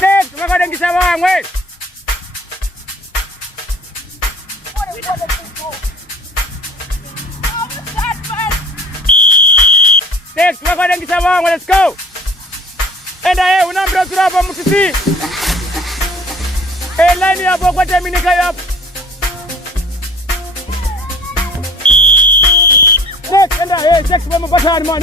Next, makadengisa bangwe. Next, makadengisa bangwe, let's go. Enda unambra turapa mutisi. Line yapo kwa terminika yapo. Next, enda check kwa mpatani man.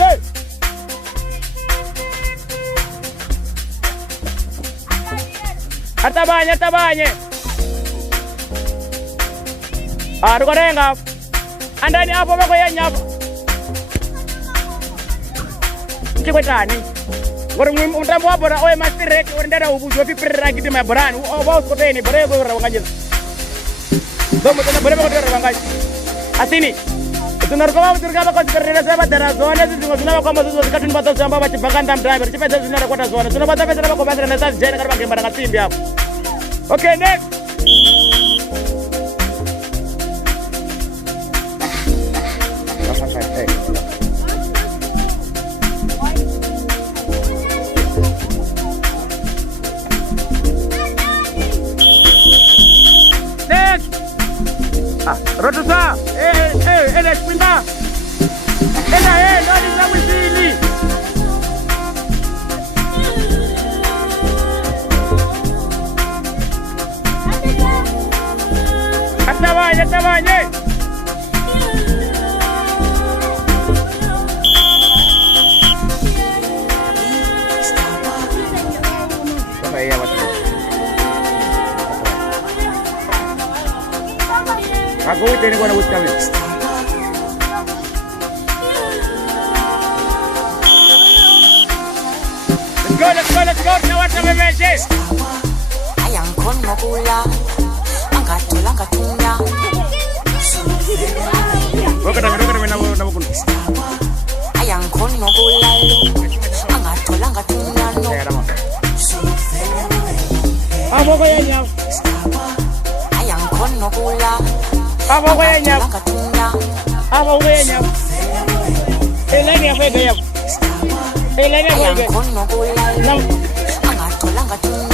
Atabanye. Rukorenga. Andani hapo bako yenya hapo. Kikwetani. Wari mtambo hapo na oye mastirek ndara ubujo pipirira kiti mabrani. Oba skoteni borego rawangaje. Domo tena borego rawangaje. Asini. Tunarukoma mturikaba kwa sikarira sema dara zone zingo tunaba kwa mazuzo zikatuni bato samba bachi baganda driver. Chipesa zinara kwa zone. Tunabata pesa na kwa bandra na sasa jana karba ngembara ngatimbi hapo. Okay, next. Next. Rotusa. Next pinda. Nani za wizili. Atabanye. Aku ini gua nak kami. Let's go. Nawat sama Messi. Ayang kono gula, angkatulang katunya. Gua kadang nama kun. Ayang kono gula, angkatulang katunya. Apa kau yang nyam? Ayang kono gula. Apa kau yang nyam? Lagi apa yang nyam? Lagi apa yang nyam? Kono gula, angkatulang katunya.